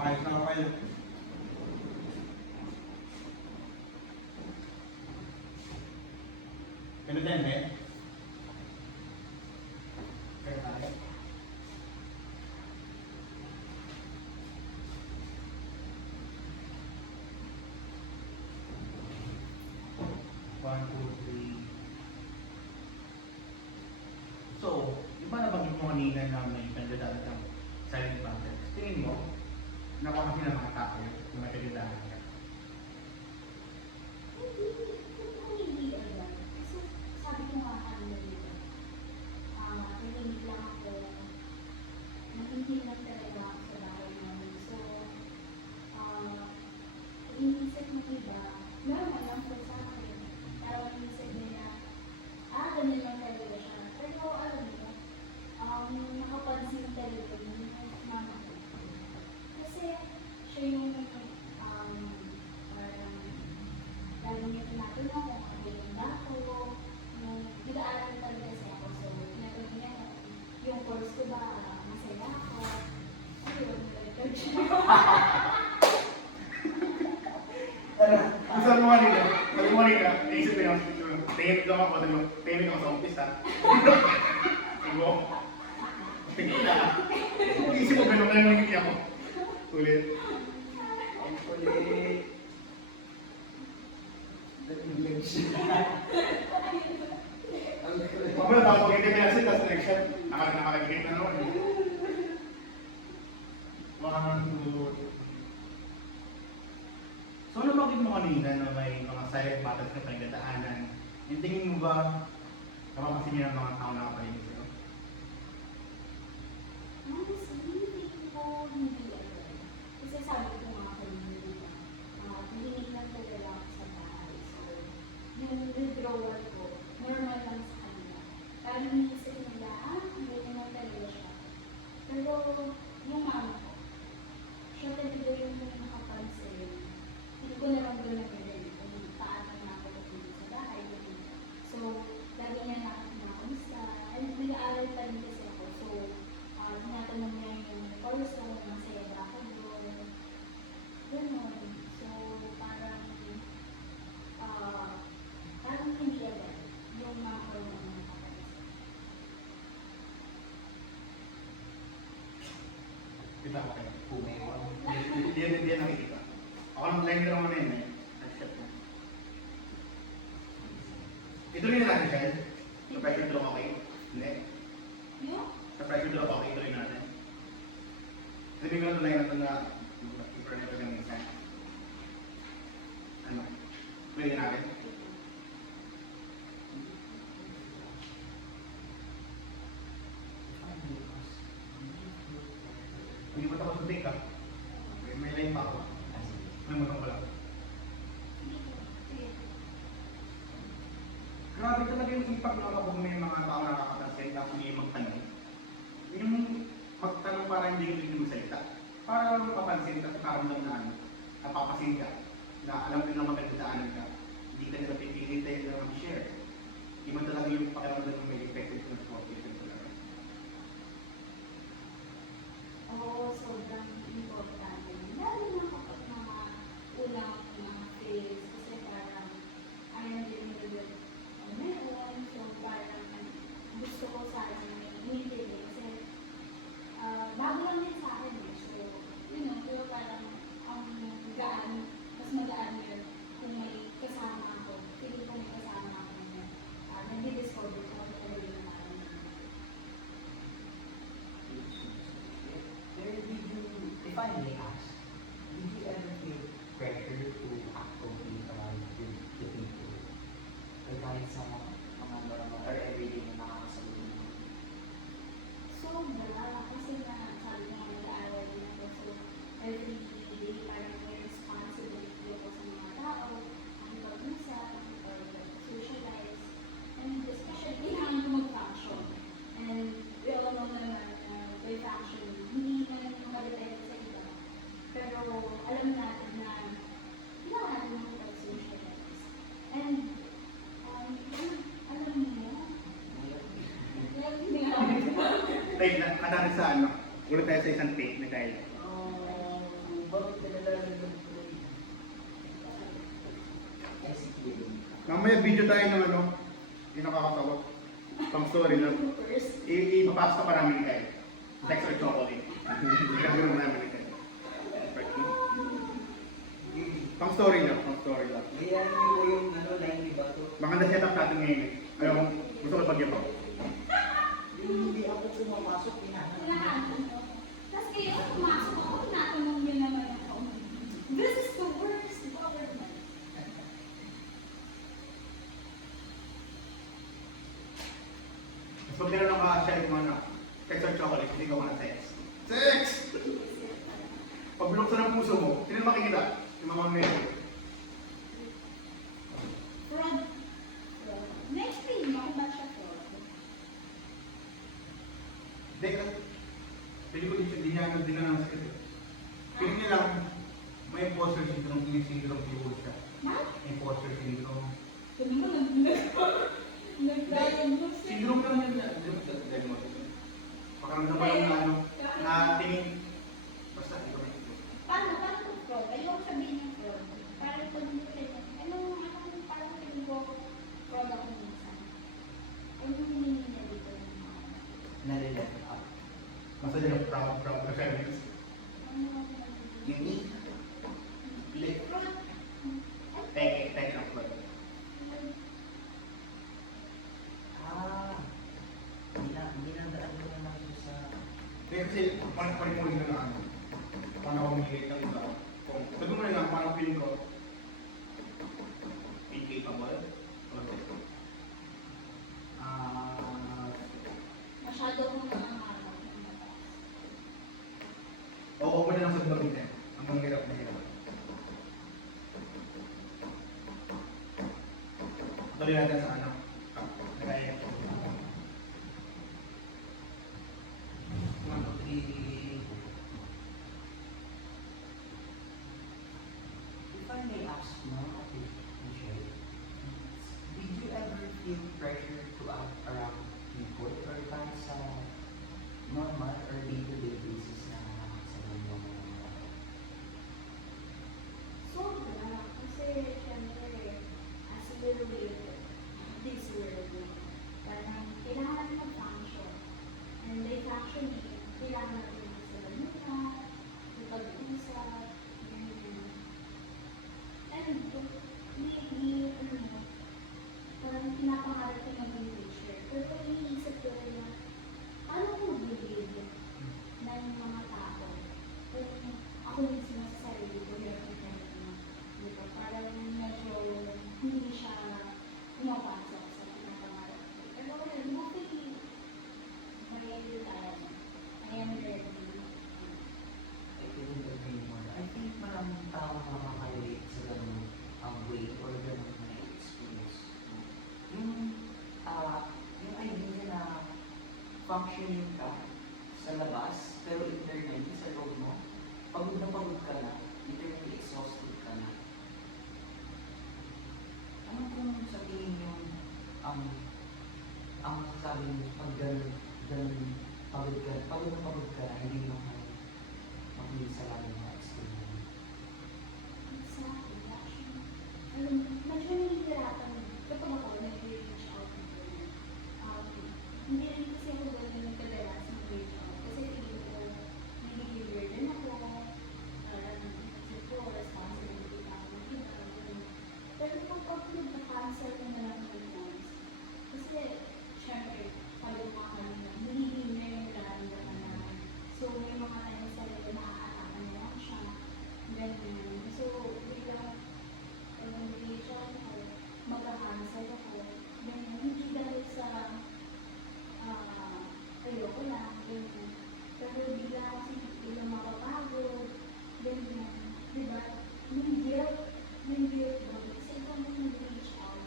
Ayos na ako kayo. Pinutin, eh? Kaya tayo. One, two, three. So, di ba nabanggit mo kanina na may pagdadaan kang silent battle? Tingin mo, nakuha kasi ng mga tao yung may pagdadaan ka? Hindi agad. Kasi sabi ko nga kanina dito, narinig lang ako, nakinig lang talaga ako sa bahay namin. So, iniisip mo iba, normal lang po sa akin. Parang iniisip nila, ganun lang talaga siya. Pero alam mo, nakapansin talaga yung mama ko. Kasi siya yung parang lalo niya tinatanong kung ano yung dako, yung nag-aaral talaga kasi ako. So, tinatanong niya yung course ko ba, masaya ako. Ayun, nag-record siya. Sabi mo kanina, naisip ko yung tingin lang ako, tingin ako sa office ha. Diba? Tingin na. Naisip mo ganun lang yung ngiti ako. Ulit. Ulit. Nag-English. Mamaya tapos pag-hindi kasi, tapos next shot, nakakagigit na naman. One, two. So, nabanggit mo kanina na may mga silent battles na pinagdadaanan. Yung tingin mo ba, napapansin niyo ng mga tao na kapaligid sa'yo? Honestly, ko hindi agad. Kasi sabi ko nga kanina, narinig lang talaga ako sa bahay. So, yung withdrawal ko, normal lang sa kanila. Parang iniisip nila, hindi naman talaga siya. Pero, yung mama ko, siya talaga yung nakapansin. Hindi ko naman doon nag-ready kung paano na ako dito sa bahay. So, lagi niya na ako nakamusta. And nag-aaral pa rin kasi ako. So, tinatanong niya yung course ko, masaya ba ako doon. Ganun. So, parang hindi agad yung mga ko yung nakapansin. Kita ko kayo. Hindi yan nakikita. Ako nang line ka naman yun eh. Nag-shot mo. Ituloy na natin siya. Sa pressure drop okay? Hindi. Yung? Sa pressure drop okay, ituloy natin. Hindi ko na line natin na i-pressure ko yung isa. Ano? Ituloy na natin. Hindi mo tapos na-take ka. May line pa ako. Namutang ko lang. Grabe talaga yung impact na kapag may mga tao nakakapansin tapos hindi magtanong. Yung magtanong para hindi ka biglang magsalita. Para mapapansin kasi parang lang na napapasin ka. Na alam mo na magandaan ka. Hindi ka nila pipilit tayo na mag-share. Iba talaga yung pakiramdam ng may effective na communication talaga. Oo, sobrang importante. Lalo na kapag mga unang mga phase, kasi parang ayaw din nila meron. So parang gusto ko sana may meeting kasi bago lang din sa akin eh. So, pero parang ang gaan, mas magaan yun kung may kasama ako. Feeling ko may kasama ako na nag-discover ko kung ano yung parang If I may ask, did you ever feel pressure to act completely with the people? Or kahit sa mga normal or everyday na nakakasagot mo? Sobra, kasi na sabi ko nga nag-aaral din ako. So, every day parang may responsibility ako sa mga tao, makipag-usap, makipag-socialize, and especially kailangan ko mag-function. And we all know naman by function, hindi naman yung madepende sa iba. Pero alam natin na kailangan natin makipag-socialize. And alam niyo, hindi nga Take na, sa ano? Ulit tayo sa isang take na tayo. bakit ka nalalaglag ko eh? Ay, si Kevin. Mamaya video tayo ng ano, yung nakakatawa. Pang story na. First, Ipapasok ka pa namin kayo. Text or chocolate. Gagawin namin kayo. Pang story lang, pang story lang. Bayaran niyo po yung ano, line ni Bato. Maganda setup natin ngayon eh. Ayaw, gusto ko pag pa. Hindi ako pumapasok, wala hinahanap. ano. Tapos kayo, pumasok ako, tinatanong niyo naman ako. This is the worst government. Mas pag meron ng share mo na, text or chocolate, hindi ka muna sex. Sex! Pag binuksan ng puso mo, sino makikita? Yung mga meron. Fraud. Next thing, ako ba siya fraud? Hindi ka. Pili ko dito, hindi na nang sakit. Pili niya lang, may imposter syndrome, syndrome siguro siya. Ma? Imposter syndrome. Sabi mo, nag-diagnose. Syndrome lang yun. Pakaramdam mo yung ano, na tingin. Basta, hindi ko na. Paano kung fraud? Ayoko sabihin ng fraud. Parang pag parang feeling ko fraud ako minsan. Ano yung meaning niya dito ng mga? Nalileft up. Basta dyan, proud ka siya. Ano? Unique. Fraud? Take up. Ah. Ginandaan ko naman siya sa... Kasi, parang mo rin na ano. Paano ako mag-relate ng iba. Sabi mo na lang, parang feeling ko, incapable. Masyado akong nangangarap ng mataas. Oo, ako na lang sa gamitin. Hanggang hirap na hirap. Tuloy natin sa ano. Nagaya. If I may ask now, Michelle, did you ever feel pressure to act around people or kahit sa normal or day-to-day basis na sa mundo mo? Sobra. Kasi, syempre, as we live this world, parang kailangan mag-function. And by functioning, kailangan natin sa lamuta, ipag-usap, ganyan. And, maybe, parang pinapangarap ko maging teacher. Pero pag iniisip ko rin na, paano ko mag-build ng mga tao? Kung ako mismo sa sarili ko, dito, parang medyo hindi siya pumapasok sa pinapangarap ko. Pero hopefully, may tayo. I am ready. I couldn't agree more. I think maraming tao makaka-relate sa ganun ang way or ganun na experience. Yung idea na functioning ka sa labas, pero internally sa loob mo, pagod ka na, internally exhausted ka na. Ano kung sa tingin yung ang masasabi mo pag ganun pagod ka na, hindi mo kaya makinig sa lalo na experience? Sa akin, actually, medyo nahihirapan kapag ako nag-reach out dito. Hindi rin kasi ako ganun nagkadalas mag-reach out. Kasi feeling ko, nag-deliver din ako. Parang, isip ko, responsibility pa ako ng iba. Pero kapag nagka-cancel ko na lang ng times, kasi, syempre, pagod mga kanina, nagiging na yung nararamdaman namin. So, may mga times talaga nakakatakan na lang siya. Ganyan. So, biglang, mag-reach out ako, magka-cancel ako. Ganyan. Hindi dahil sa, ayoko lang, ganyan. Pero bigla kasi biglang mapapagod, ganyan. Diba? Yung guilt ba? Kasi ikaw mo nag-reach out.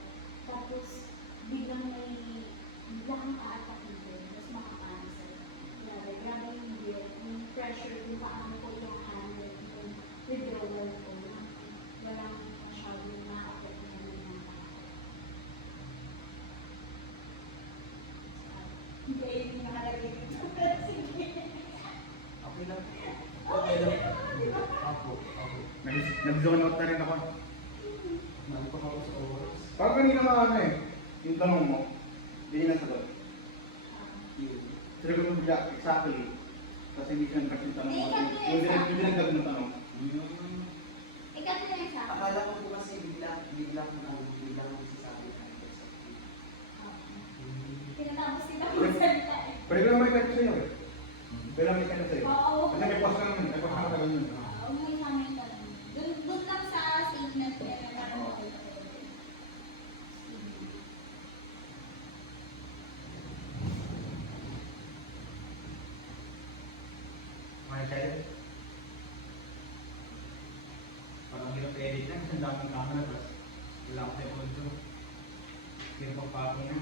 Ako. Nag-zone out na rin ako. Nalipot ako sa oras. Parang kanina nga ano eh, yung tanong mo, hindi na sagot. Sabi ko bigla, exactly. Kasi hindi siya nagkas yung tanong mo. Yung dinagdag ng tanong. Ikaw na lang siya. Akala ko po kasi bigla ko magsasabi. Tinatapos sila magsalita eh. Pwede ko lang may kwento sa'yo eh. Pwede lang may kwento sa'yo. Oo. Kasi may post ka naman, may post ka naman yun. Huwag mo isang may tanong. Doon lang sa statement niya na parang makita ko. Mga child. Parang hirap edit lang, ang daming camera, tapos wala ko sa audio. Hirap pagpapin na.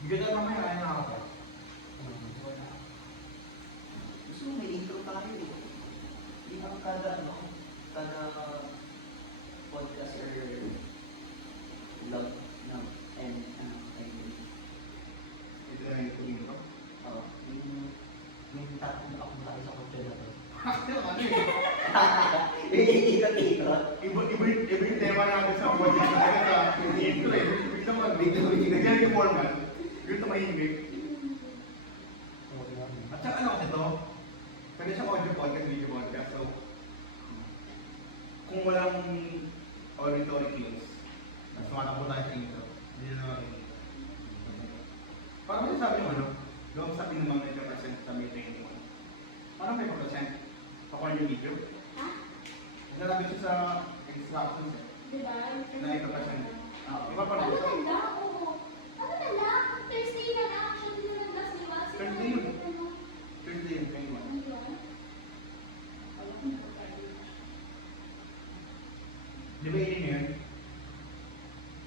Bigyan na mamaya, ayaw na ako pa. Wala. Gusto mo may intro tayo eh. Di ba kada podcast or vlog na and Ito na yung tuloy ko. yung tatong ako tayo sa kotse na to. Ano eh? Ikot-ikot. Iba yung tema natin sa podcast natin sa intro eh. Bigla mo, nagyan yung format. Yung tumahimik. At saka ano kasi to, pwede siyang audio podcast, video podcast. So, kung walang auditory cues, mas tumatakbo tayo sa intro. Hindi na nakakita. Parang may sabi mo ano, doon sa pinumang na present sa meeting mo. Parang may present pa yung video. Ha? Nalabi siya sa instructions eh. Diba? Na ipapresent. Iba pa Ano rin. na lang? Oo. Ano na lang? Thursday na lang. Actually, na lang last diba? Thursday yun. Thursday yung 21. Ano yun? Di ba yun yun?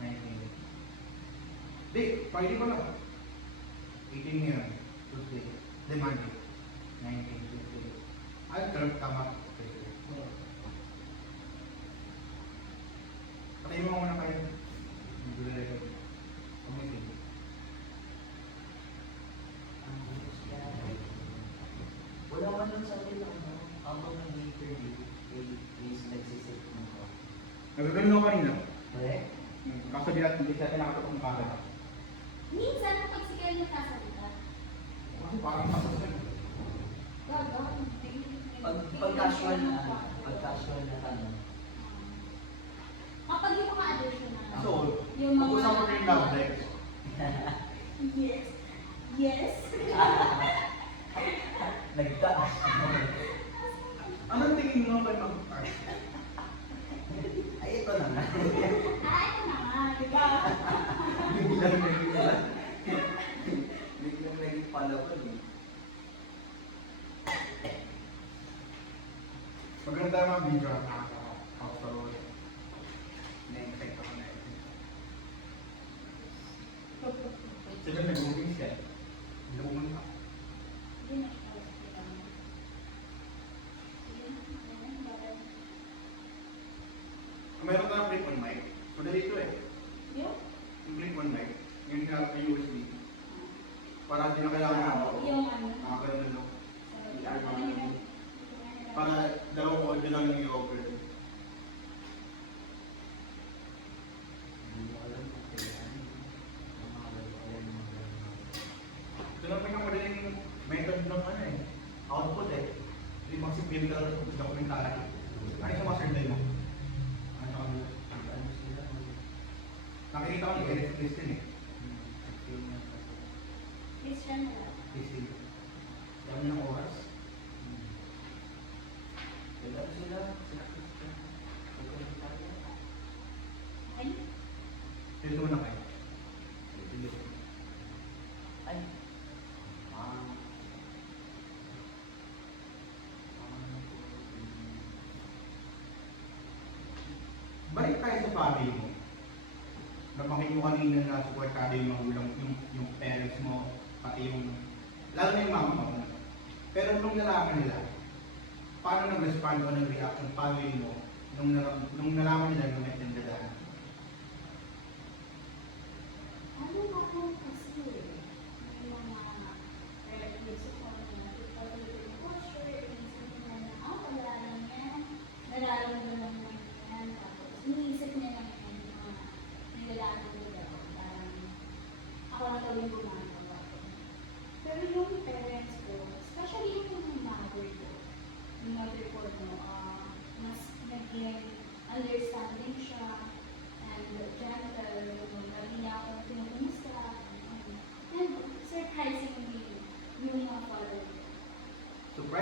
19. Di, Friday pa lang. 18 yun. Tuesday. Di, Monday. 19, Tuesday. Ay, tama. Tuesday. Patayin mo muna kayo. Mag-record. Committee. Wala man lang sa akin ano, habang nag-interview, is nagsisip ng ko. Nagagano ako kanina. Correct? Kaso di natin nakatutok ng camera. Minsan, kapag si Kyle nagsasalita, Kasi parang pasok na. gagawin. Pag casual na tanong. Kapag yung mga additional. So, yung mga... pag-usap mo rin love life. Yes. Yes. Nagtaas. Anong tingin mo kay mag-art? Ay, ito na nga. Ito na nga, di ba? Biglang naging palawan eh. Maganda mga video ang nakaka-outro. Na-excite ako na ito. Sila nag-moving siya. Lumunta ka. Hindi na ikaw. Meron ka ng clip on mic. So, dito eh. Yung? Yung clip on mic, yung hinarap na USB. Para di na kailangan Yung ano? nakakaroon ng look. Para dalawang audio lang yung i-over. Hindi ko alam kung kailan. Ito lang pinakamadaling method ng ano eh. Output eh. Hindi magsipintal ng dokumentary. Ano sa master day mo? Ano kami? Nakikita ko ni Eric Christine eh. Christian na lang. Christine. Dami ng oras. Sila Christian. Ay, Dito mo na kayo. Ay. Balik tayo sa family mo. Nabanggit mo kanina na supportado yung magulang, yung parents mo, pati yung, lalo na yung mama mo. Pero nung nalaman nila, paano nag-respond o nag-react yung family mo nung nalaman nila na may tindahan? ano ba po kasi yung mga relatives ko na ito yung posture, yung sabi na wala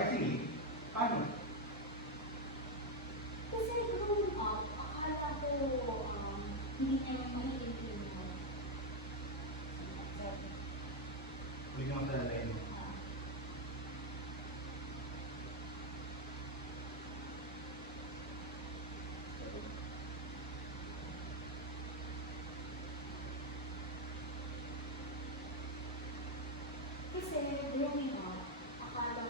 Surprisingly, paano? Kasi growing up, akala ko hindi niya maintindihan. Hindi ka masalalayan mo. Kasi growing up, akala ko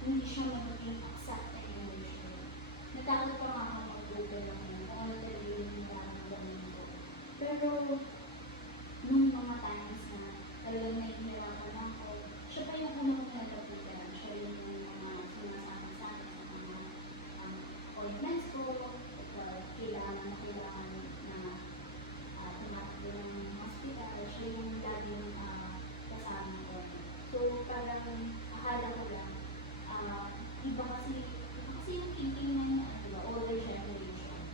hindi siya magiging accepting emotion. Natakot pa nga ako mag-google ako kung ano talaga yung nararamdaman ko. Pero, nung mga times na talagang nahihirapan ako, siya pa yung unang nalapitan. Siya yung mga sumasama sa akin sa mga appointments ko, at kailangan na tumakbo ng hospital. Siya yung laging kasama ko. So, parang akala ko lang, iba kasi yung thinking ng older generation.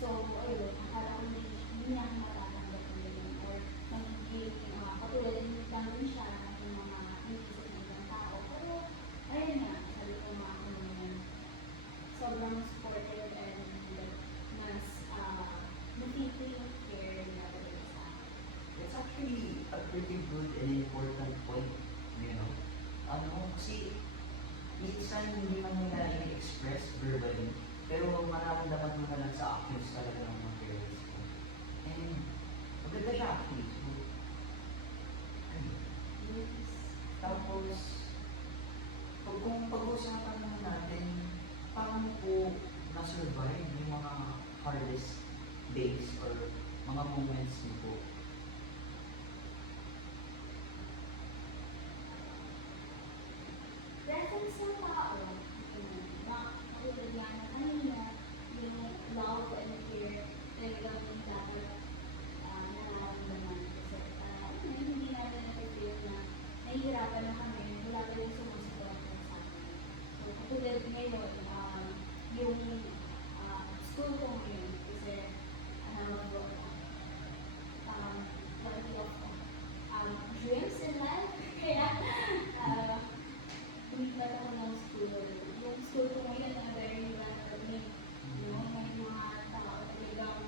So, ayun, akala ko hindi niya ako matatanggap na yun. Or magiging katulad lang din siya ng mga inisip ng ibang tao. Pero, ayun nga, sabi ko mga ako naman, sobrang supportive and mas na-feel care na talaga sa akin. It's actually a pretty good and important point, you know. Kasi minsan hindi man nila i-express verbally, pero mararamdaman mo na lang sa actions talaga ng mga parents mo. And maganda siya actually. So, tapos, kung pag-uusapan naman natin, paano po na-survive yung mga hardest days or mga moments niyo po? Reference sa tao, makakatulad nga na kanina, yung love and care, talagang dapat nararamdaman. Kasi hindi natin na-feel na nahihirapan na kami, wala pa yung sumusuporta sa akin. So, katulad ngayon, yung school ko ngayon, kasi quality of dreams in life. Kaya, lumipat ako ng school. Yung school ko ngayon na very welcoming. May mga tao talagang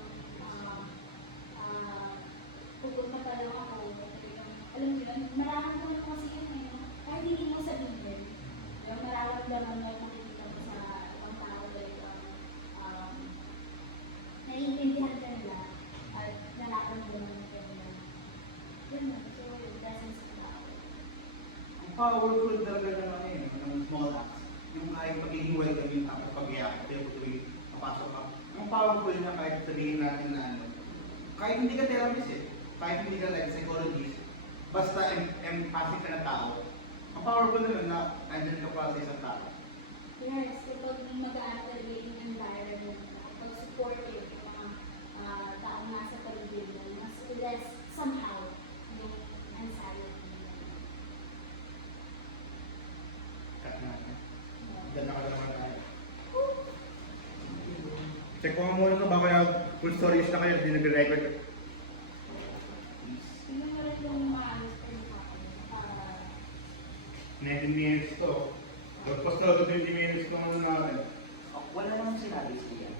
pupunta pa lang ako. Alam mo yun, mararamdaman ko kasi yun kahit hindi mo sabihin. Mararamdaman mo kung hindi ka sa ibang tao. Naiintindihan ka nila at nararamdaman ka nila. Yun na. So, it doesn't stop. Ang powerful talaga ng small acts. Yung kahit pagiging welcoming tapos pag-iyak, kaya tuloy papasok ka. Ang powerful na kahit sabihin natin na kahit hindi ka therapist kahit hindi ka like psychologist, basta empathic ka na tao, ang powerful na andyan ka para sa isang tao. Yes, kapag mag-aano talaga yung environment, kapag supportive yung mga taong nasa paligid mo, mas less somehow yung anxiety. Cut natin. Ganda ka naman tayo. Check ko nga muna ito, baka full stories na kayo, hindi nag-record. Yun nga rin yung maayos ko yung para 19 minutes to. Lagpas na ito 20 minutes to natin. Wala namang sinabi siya.